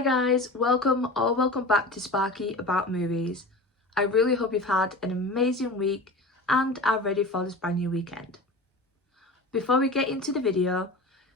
Hi guys, welcome back to Sparky About Movies. I really hope you've had an amazing week and are ready for this brand new weekend. Before we get into the video,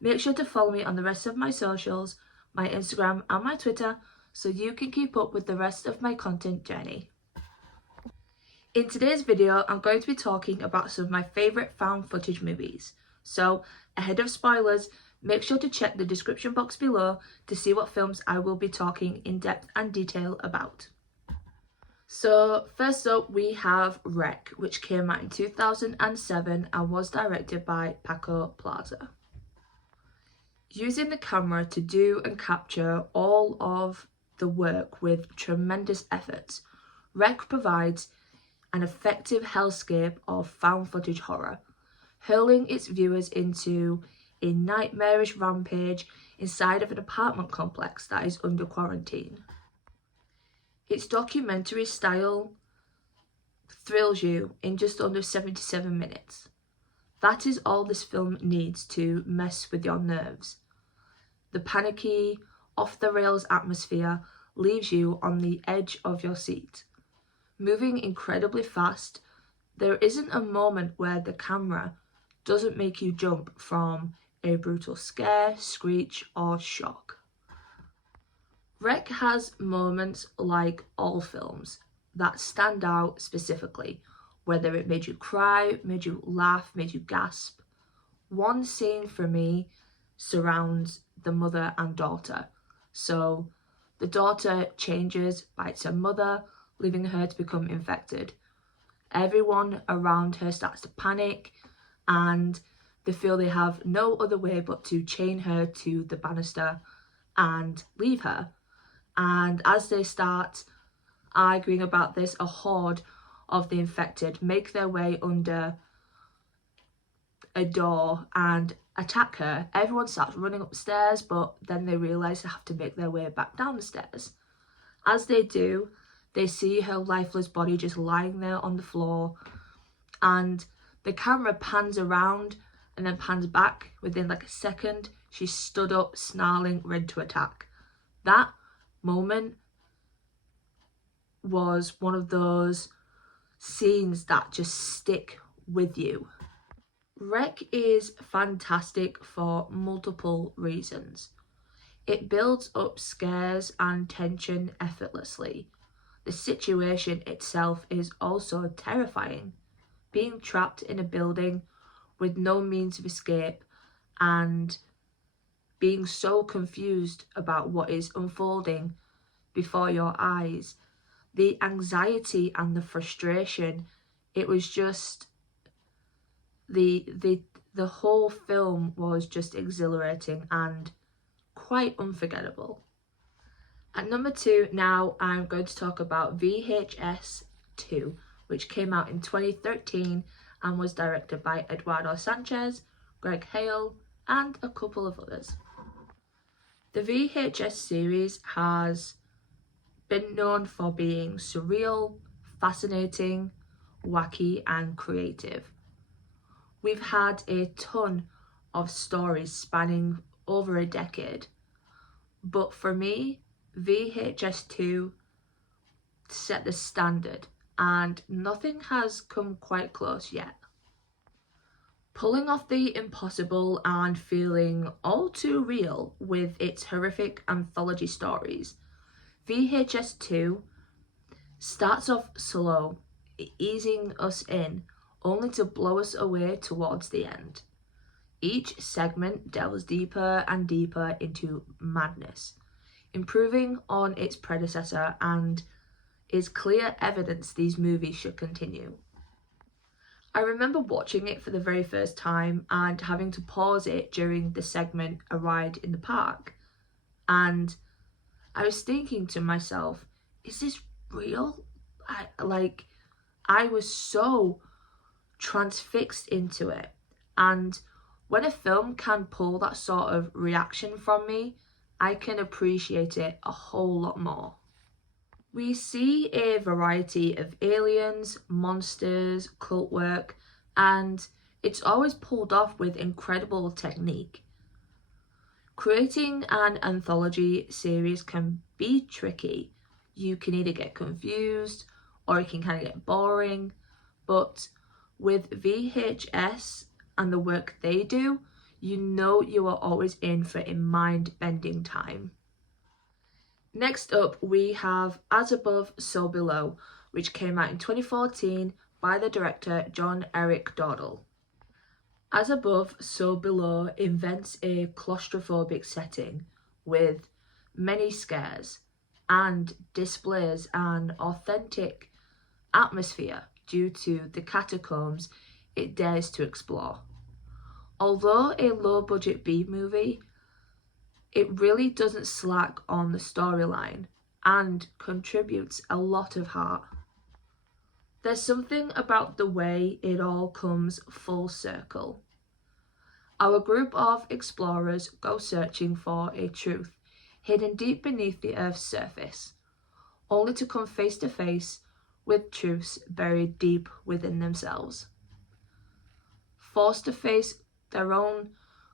make sure to follow me on the rest of my socials, my Instagram and my Twitter, so you can keep up with the rest of my content journey. In today's video, I'm going to be talking about some of my favourite found footage movies. So, ahead of spoilers, make sure to check the description box below to see what films I will be talking in depth and detail about. So first up we have Wreck, which came out in 2007 and was directed by Paco Plaza. Using the camera to do and capture all of the work with tremendous effort, Wreck provides an effective hellscape of found footage horror, hurling its viewers into a nightmarish rampage inside of an apartment complex that is under quarantine. Its documentary style thrills you in just under 77 minutes. That is all this film needs to mess with your nerves. The panicky, off-the-rails atmosphere leaves you on the edge of your seat. Moving incredibly fast, there isn't a moment where the camera doesn't make you jump from a brutal scare, screech, or shock. Wreck has moments, like all films, that stand out specifically, whether it made you cry, made you laugh, made you gasp. One scene for me surrounds the mother and daughter. So the daughter changes, bites her mother, leaving her to become infected. Everyone around her starts to panic and they feel they have no other way but to chain her to the banister and leave her. And as they start arguing about this, a horde of the infected make their way under a door and attack her. Everyone starts running upstairs, but then they realise they have to make their way back down the stairs. As they do, they see her lifeless body just lying there on the floor, and the camera pans around and then pans back. Within like a second, she stood up, snarling, ready to attack. That moment was one of those scenes that just stick with you. Wreck is fantastic for multiple reasons. It builds up scares and tension effortlessly. The situation itself is also terrifying. Being trapped in a building with no means of escape and being so confused about what is unfolding before your eyes, the anxiety and the frustration, it was just the whole film was just exhilarating and quite unforgettable. At number 2 now, I'm going to talk about VHS 2, which came out in 2013 and was directed by Eduardo Sanchez, Greg Hale, and a couple of others. The VHS series has been known for being surreal, fascinating, wacky, and creative. We've had a ton of stories spanning over a decade, but for me, VHS 2 set the standard and nothing has come quite close yet. Pulling off the impossible and feeling all too real with its horrific anthology stories, VHS 2 starts off slow, easing us in, only to blow us away towards the end. Each segment delves deeper and deeper into madness, improving on its predecessor, and is clear evidence these movies should continue. I remember watching it for the very first time and having to pause it during the segment A Ride in the Park, and I was thinking to myself, is this real? I was so transfixed into it, and when a film can pull that sort of reaction from me, I can appreciate it a whole lot more. We see a variety of aliens, monsters, cult work, and it's always pulled off with incredible technique. Creating an anthology series can be tricky. You can either get confused or it can kind of get boring, but with VHS and the work they do, you know you are always in for a mind-bending time. Next up, we have As Above, So Below, which came out in 2014 by the director John Eric Dowdle. As Above, So Below invents a claustrophobic setting with many scares and displays an authentic atmosphere due to the catacombs it dares to explore. Although a low-budget B-movie, it really doesn't slack on the storyline and contributes a lot of heart. There's something about the way it all comes full circle. Our group of explorers go searching for a truth hidden deep beneath the Earth's surface, only to come face to face with truths buried deep within themselves. Forced to face their own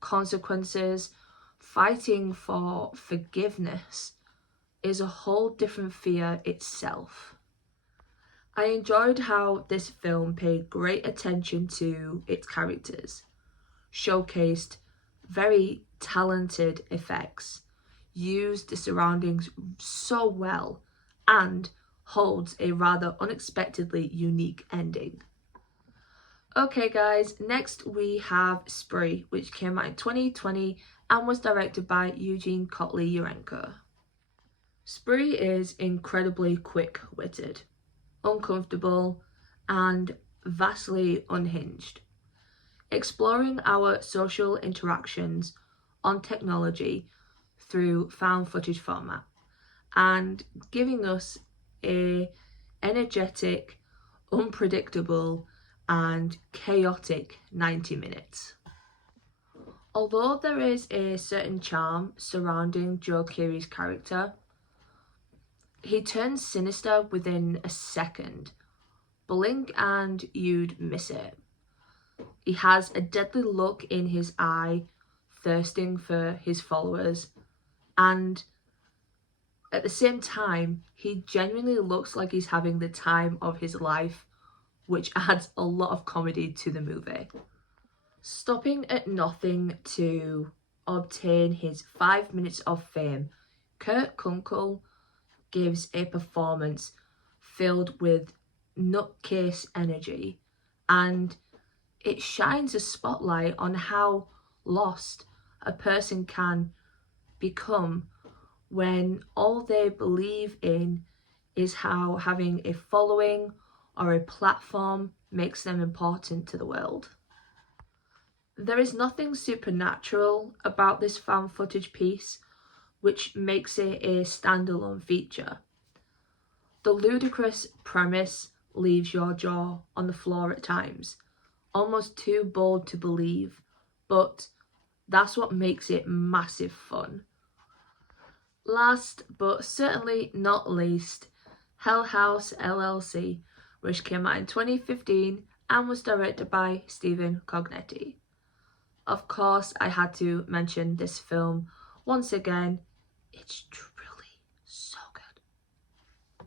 consequences, fighting for forgiveness is a whole different fear itself. I enjoyed how this film paid great attention to its characters, showcased very talented effects, used the surroundings so well, and holds a rather unexpectedly unique ending. Okay guys, next we have Spree, which came out in 2020 and was directed by Eugene Kotley-Urenko. Spree is incredibly quick-witted, uncomfortable, and vastly unhinged, exploring our social interactions on technology through found footage format and giving us a energetic, unpredictable, and chaotic 90 minutes. Although there is a certain charm surrounding Joe Keery's character, he turns sinister within a second. Blink and you'd miss it. He has a deadly look in his eye, thirsting for his followers, and at the same time, he genuinely looks like he's having the time of his life, which adds a lot of comedy to the movie. Stopping at nothing to obtain his 5 minutes of fame, Kurt Kunkel gives a performance filled with nutcase energy, and it shines a spotlight on how lost a person can become when all they believe in is how having a following or a platform makes them important to the world. There is nothing supernatural about this found footage piece, which makes it a standalone feature. The ludicrous premise leaves your jaw on the floor at times, almost too bold to believe, but that's what makes it massive fun. Last but certainly not least, House LLC, which came out in 2015 and was directed by Stephen Cognetti. Of course, I had to mention this film once again. It's truly so good.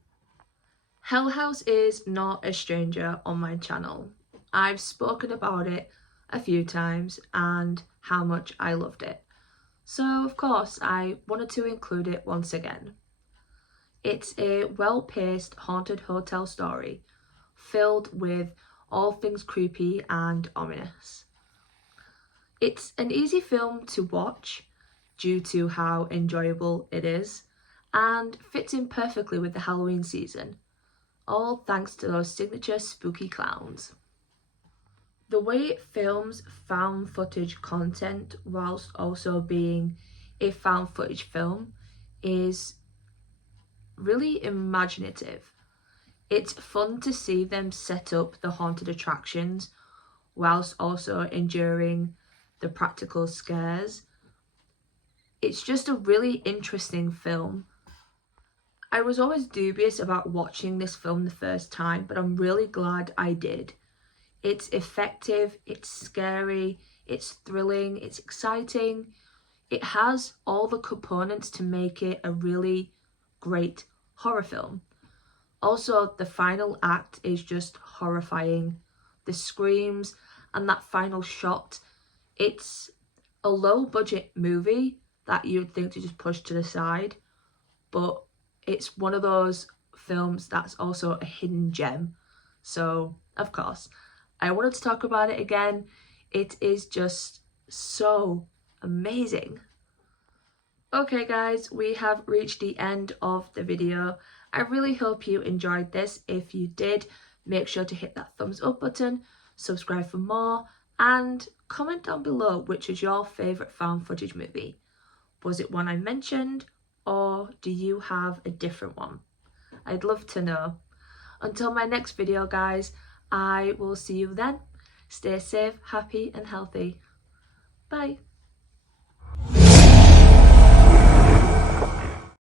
Hell House is not a stranger on my channel. I've spoken about it a few times and how much I loved it. So of course I wanted to include it once again. It's a well-paced haunted hotel story filled with all things creepy and ominous. It's an easy film to watch due to how enjoyable it is and fits in perfectly with the Halloween season, all thanks to those signature spooky clowns. The way it films found footage content whilst also being a found footage film is really imaginative. It's fun to see them set up the haunted attractions whilst also enduring the practical scares. It's just a really interesting film. I was always dubious about watching this film the first time, but I'm really glad I did. It's effective, it's scary, it's thrilling, it's exciting. It has all the components to make it a really great horror film. Also, the final act is just horrifying. The screams and that final shot. It's a low budget movie that you'd think to just push to the side, but it's one of those films that's also a hidden gem. So, of course, I wanted to talk about it again. It is just so amazing. Okay guys, we have reached the end of the video. I really hope you enjoyed this. If you did, make sure to hit that thumbs up button, subscribe for more, and comment down below which is your favourite found footage movie. Was it one I mentioned, or do you have a different one? I'd love to know. Until my next video guys, I will see you then. Stay safe, happy and healthy. Bye.